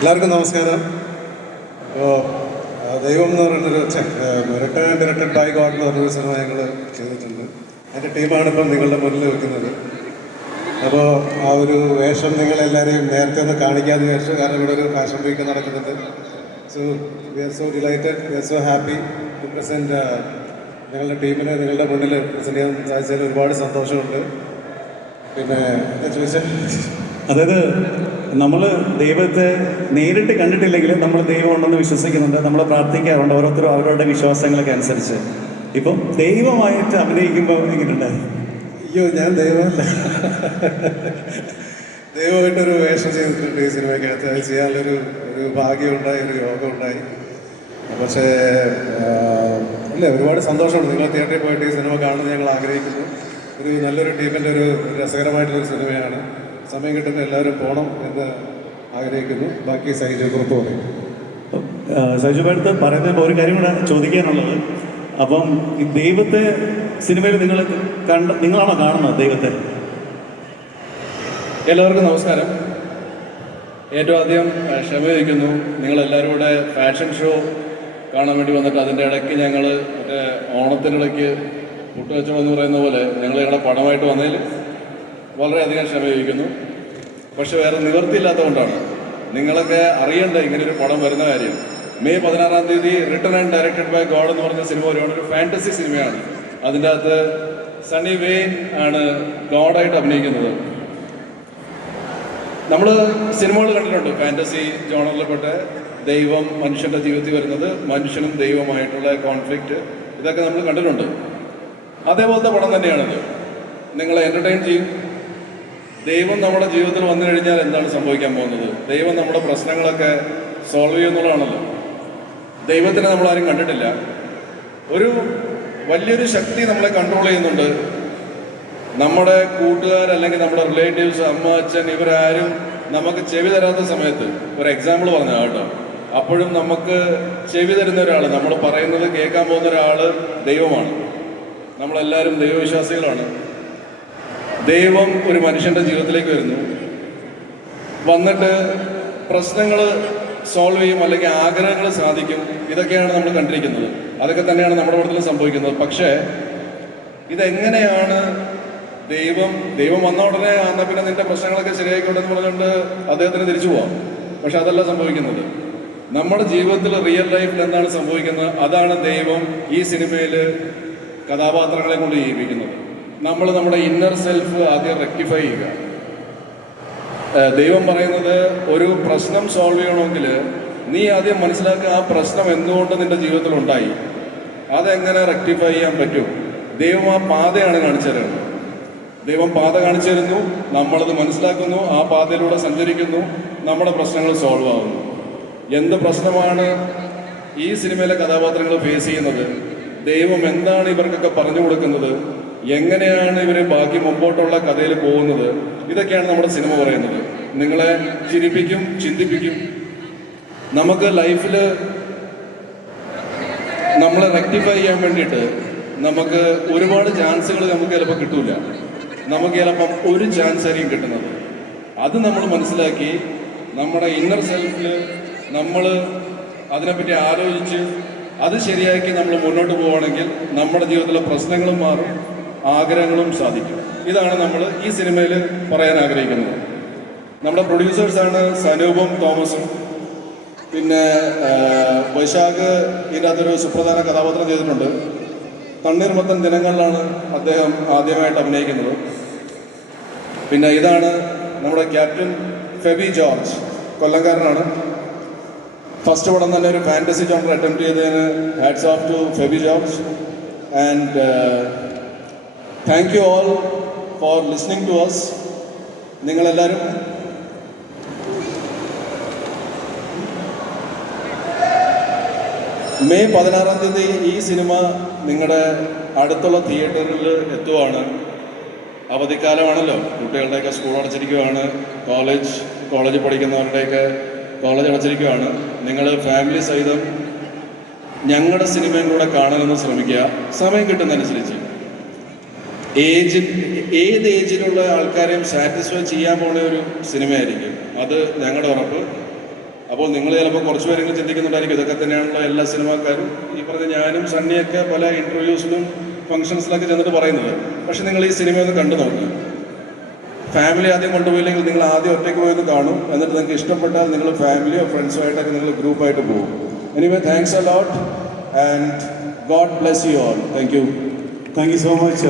എല്ലാവർക്കും നമസ്കാരം. അപ്പോൾ ദൈവം എന്ന് പറയുന്നൊരു റിട്ടേൺ റിട്ടേൺ ബൈ ഗോഡ് എന്ന് പറഞ്ഞൊരു സിനിമ ഞങ്ങൾ ചെയ്തിട്ടുണ്ട്. അതിന്റെ ടീമാണ് ഇപ്പം നിങ്ങളുടെ മുന്നിൽ വെക്കുന്നത്. അപ്പോൾ ആ ഒരു വേഷം നിങ്ങളെല്ലാവരെയും നേരത്തെ ഒന്ന് കാണിക്കാമെന്ന് വിചാരിച്ചു കാരണം ഇവിടെ ഒരു ഫാഷൻ വീക്ക് നടക്കുന്നുണ്ട്. So we are so delighted we are so happy to present ഞങ്ങളുടെ ടീമിനെ നിങ്ങളുടെ മുന്നിൽ പ്രസന്റ് ചെയ്യാൻ സാധിച്ചതിൽ ഒരുപാട് സന്തോഷമുണ്ട്. പിന്നെ എന്താ ചോദിച്ചാൽ അതായത് നമ്മൾ ദൈവത്തെ നേരിട്ട് കണ്ടിട്ടില്ലെങ്കിലും നമ്മൾ ദൈവം ഉണ്ടെന്ന് വിശ്വസിക്കുന്നുണ്ട്. നമ്മൾ പ്രാർത്ഥിക്കാറുണ്ട് ഓരോരുത്തരും അവരവരുടെ വിശ്വാസങ്ങളൊക്കെ അനുസരിച്ച്. ഇപ്പം ദൈവമായിട്ട് അഭിനയിക്കുമ്പോൾ എങ്ങനെയുണ്ട്? അയ്യോ ഞാൻ ദൈവമല്ല. ദൈവമായിട്ടൊരു വേഷം ചെയ്തിട്ടുണ്ട് ഈ സിനിമയ്ക്കകത്ത്. അത് ചെയ്യാനുള്ളൊരു ഒരു ഭാഗ്യമുണ്ടായി ഒരു യോഗം ഉണ്ടായി പക്ഷേ ഇല്ല ഒരുപാട് സന്തോഷമുണ്ട്. നിങ്ങൾ തിയേറ്ററിൽ പോയിട്ട് ഈ സിനിമ കാണുന്നത് ഞങ്ങൾ ആഗ്രഹിക്കുന്നു. ഒരു നല്ലൊരു ടീമിന്റെ ഒരു രസകരമായിട്ടുള്ളൊരു സിനിമയാണ്. സമയം കിട്ടുന്ന എല്ലാവരും പോകണം എന്ന് ആഗ്രഹിക്കുന്നു. ബാക്കി സൈജു കുറിപ്പ് പറയും. സൈജു അടുത്ത് പറയുന്ന ഒരു കാര്യം കൂടെ ചോദിക്കാനുള്ളത്. അപ്പം ഈ ദൈവത്തെ സിനിമയിൽ നിങ്ങൾ കണ്ട നിങ്ങളാണോ കാണുന്നത് ദൈവത്തെ? എല്ലാവർക്കും നമസ്കാരം. ഏറ്റവും ആദ്യം ക്ഷമ ചോദിക്കുന്നു. നിങ്ങളെല്ലാവരും കൂടെ ഫാഷൻ ഷോ കാണാൻ വേണ്ടി വന്നിട്ട് അതിന്റെ ഇടയ്ക്ക് ഞങ്ങൾ മറ്റേ ഓണത്തിനിടയ്ക്ക് പുട്ടുവച്ചോ എന്ന് പറയുന്ന പോലെ ഞങ്ങൾ ഞങ്ങളുടെ പടമായിട്ട് വന്നതിൽ വളരെയധികം ക്ഷമ ചോദിക്കുന്നു പക്ഷെ വേറെ നിവൃത്തിയില്ലാത്തതുകൊണ്ടാണ്. നിങ്ങളൊക്കെ അറിയേണ്ട ഇങ്ങനെ ഒരു പടം വരുന്ന കാര്യം. മെയ് പതിനാറാം തീയതി return and directed by God എന്ന് പറഞ്ഞ സിനിമ ഒരുപാട് ഒരു ഫാന്റസി സിനിമയാണ്. അതിന്റെ അകത്ത് സണ്ണി വെയിൻ ആണ് ഗോഡായിട്ട് അഭിനയിക്കുന്നത്. നമ്മൾ സിനിമകൾ കണ്ടിട്ടുണ്ട്. ഫാന്റസി ജോണറിൽപ്പെട്ട ദൈവം മനുഷ്യന്റെ ജീവിതത്തിൽ വരുന്നത് മനുഷ്യനും ദൈവമായിട്ടുള്ള കോൺഫ്ലിക്റ്റ് ഇതൊക്കെ നമ്മൾ കണ്ടിട്ടുണ്ട്. അതേപോലത്തെ പടം തന്നെയാണിത്. നിങ്ങളെ എന്റർടൈൻ ചെയ്യും. ദൈവം നമ്മുടെ ജീവിതത്തിൽ വന്നു കഴിഞ്ഞാൽ എന്താണ് സംഭവിക്കാൻ പോകുന്നത്? ദൈവം നമ്മുടെ പ്രശ്നങ്ങളൊക്കെ സോൾവ് ചെയ്യുന്നുള്ളതാണല്ലോ ദൈവത്തിനെ നമ്മൾ ആരും കണ്ടിട്ടില്ല. ഒരു വലിയൊരു ശക്തി നമ്മളെ കൺട്രോൾ ചെയ്യുന്നുണ്ട്. നമ്മുടെ കൂട്ടുകാർ അല്ലെങ്കിൽ നമ്മുടെ റിലേറ്റീവ്സ് അമ്മ അച്ഛൻ ഇവരാരും നമുക്ക് ചെവി തരാത്ത സമയത്ത് ഒരു എക്സാമ്പിൾ പറഞ്ഞ കേട്ടോ. അപ്പോഴും നമുക്ക് ചെവി തരുന്ന ഒരാൾ നമ്മൾ പറയുന്നത് കേൾക്കാൻ പോകുന്ന ഒരാൾ ദൈവമാണ്. നമ്മളെല്ലാവരും ദൈവവിശ്വാസികളാണ്. ദൈവം ഒരു മനുഷ്യന്റെ ജീവിതത്തിലേക്ക് വരുന്നു. വന്നിട്ട് പ്രശ്നങ്ങൾ സോൾവ് ചെയ്യും അല്ലെങ്കിൽ ആഗ്രഹങ്ങൾ സാധിക്കും. ഇതൊക്കെയാണ് നമ്മൾ കണ്ടിരിക്കുന്നത്. അതൊക്കെ തന്നെയാണ് നമ്മുടെ കൂടുതലും സംഭവിക്കുന്നത്. പക്ഷേ ഇതെങ്ങനെയാണ് ദൈവം ദൈവം വന്ന ഉടനെ എന്നാൽ പിന്നെ നിന്റെ പ്രശ്നങ്ങളൊക്കെ ശരിയായിക്കോട്ടെ എന്ന് പറഞ്ഞുകൊണ്ട് അദ്ദേഹത്തിന് തിരിച്ചു പോവാം. പക്ഷെ അതല്ല സംഭവിക്കുന്നത്. നമ്മുടെ ജീവിതത്തിൽ റിയൽ ലൈഫിൽ എന്താണ് സംഭവിക്കുന്നത്? അതാണ് ദൈവം ഈ സിനിമയിൽ കഥാപാത്രങ്ങളെ കൊണ്ട് ചെയ്യിപ്പിക്കുന്നത് നമ്മൾ നമ്മുടെ ഇന്നർ സെൽഫ് ആദ്യം റെക്ടിഫൈ ചെയ്യുക. ദൈവം പറയുന്നത് ഒരു പ്രശ്നം സോൾവ് ചെയ്യണമെങ്കിൽ നീ ആദ്യം മനസ്സിലാക്കുക ആ പ്രശ്നം എന്തുകൊണ്ട് നിന്റെ ജീവിതത്തിൽ ഉണ്ടായി? അതെങ്ങനെ റെക്ടിഫൈ ചെയ്യാൻ പറ്റും? ദൈവം ആ പാതയാണ് കാണിച്ചു തരുന്നത്. ദൈവം പാത കാണിച്ചു തരുന്നു നമ്മളത് മനസ്സിലാക്കുന്നു ആ പാതയിലൂടെ സഞ്ചരിക്കുന്നു നമ്മുടെ പ്രശ്നങ്ങൾ സോൾവ് ആകുന്നു എന്ത് പ്രശ്നമാണ് ഈ സിനിമയിലെ കഥാപാത്രങ്ങൾ ഫേസ് ചെയ്യുന്നത്? ദൈവം എന്താണ് ഇവർക്കൊക്കെ പറഞ്ഞു കൊടുക്കുന്നത്? എങ്ങനെയാണ് ഇവർ ബാക്കി മുമ്പോട്ടുള്ള കഥയിൽ പോകുന്നത്? ഇതൊക്കെയാണ് നമ്മുടെ സിനിമ പറയുന്നത്. നിങ്ങളെ ചിരിപ്പിക്കും ചിന്തിപ്പിക്കും. നമുക്ക് ലൈഫിൽ നമ്മളെ റെക്ടിഫൈ ചെയ്യാൻ വേണ്ടിയിട്ട് നമുക്ക് ഒരുപാട് ചാൻസുകൾ നമുക്ക് ചിലപ്പോൾ കിട്ടൂല. നമുക്ക് ചിലപ്പം ഒരു ചാൻസ് ആയിരിക്കും കിട്ടുന്നത്. അത് നമ്മൾ മനസ്സിലാക്കി നമ്മുടെ ഇന്നർ സെൽഫിൽ നമ്മൾ അതിനെപ്പറ്റി ആലോചിച്ച് അത് ശരിയാക്കി നമ്മൾ മുന്നോട്ട് പോവുകയാണെങ്കിൽ നമ്മുടെ ജീവിതത്തിലെ പ്രശ്നങ്ങളും മാറും. ആഗ്രഹങ്ങളും സാധിക്കും. ഇതാണ് നമ്മൾ ഈ സിനിമയിൽ പറയാൻ ആഗ്രഹിക്കുന്നത്. നമ്മുടെ പ്രൊഡ്യൂസേഴ്സാണ് സനൂപും തോമസും. പിന്നെ വൈശാഖ് ഇതിന്റെ അകത്തൊരു സുപ്രധാന കഥാപാത്രം ചെയ്തിട്ടുണ്ട്. തണ്ണീർ മൊത്തൻ ദിനങ്ങളിലാണ് അദ്ദേഹം ആദ്യമായിട്ട് അഭിനയിക്കുന്നത്. പിന്നെ ഇതാണ് നമ്മുടെ ക്യാപ്റ്റൻ ഫെബി ജോർജ് കൊല്ലംകാരനാണ്. ഫസ്റ്റ് പടം തന്നെ ഒരു ഫാന്റസി ജോണർ അറ്റംപ്റ്റ് ചെയ്തതിന് hats off to Febi George and thank you all for listening to us നിങ്ങളെല്ലാവരും മെയ് പതിനാറാം തീയതി ഈ സിനിമ നിങ്ങളുടെ അടുത്തുള്ള തിയേറ്ററിൽ എത്തുവാണ്. അവധിക്കാലമാണല്ലോ. കുട്ടികളുടെയൊക്കെ സ്കൂൾ അടച്ചിരിക്കുകയാണ് കോളേജ് കോളേജിൽ പഠിക്കുന്നവരുടെയൊക്കെ കോളേജ് അടച്ചിരിക്കുകയാണ് നിങ്ങൾ ഫാമിലി സഹിതം ഞങ്ങളുടെ സിനിമയും കൂടെ കാണാനൊന്ന് ശ്രമിക്കുക. സമയം കിട്ടുന്നതനുസരിച്ച്. ഏജ് ഏത് ഏജിലുള്ള ആൾക്കാരെയും സാറ്റിസ്ഫൈ ചെയ്യാൻ പോണ ഒരു സിനിമയായിരിക്കും. അത് ഞങ്ങളുടെ ഉറപ്പ്. അപ്പോൾ നിങ്ങൾ ചിലപ്പോൾ കുറച്ച് പേരെങ്കിലും ചിന്തിക്കുന്നുണ്ടായിരിക്കും ഇതൊക്കെ തന്നെയാണല്ലോ എല്ലാ സിനിമാക്കാരും ഈ പറഞ്ഞ ഞാനും സണ്ണിയൊക്കെ പല ഇന്റർവ്യൂസിലും ഫംഗ്ഷൻസിലൊക്കെ ചെന്നിട്ട് പറയുന്നത്. പക്ഷെ നിങ്ങൾ ഈ സിനിമ ഒന്ന് കണ്ടു നോക്കി. ഫാമിലി ആദ്യം കൊണ്ടുപോയില്ലെങ്കിൽ നിങ്ങൾ ആദ്യം ഒറ്റയ്ക്ക് പോയത് കാണും. എന്നിട്ട് നിങ്ങൾക്ക് ഇഷ്ടപ്പെട്ടാൽ നിങ്ങൾ ഫാമിലിയോ ഫ്രണ്ട്സോ ആയിട്ടൊക്കെ നിങ്ങൾ ഗ്രൂപ്പായിട്ട് പോകും. Anyway thanks a lot and God bless you all thank you thank you so much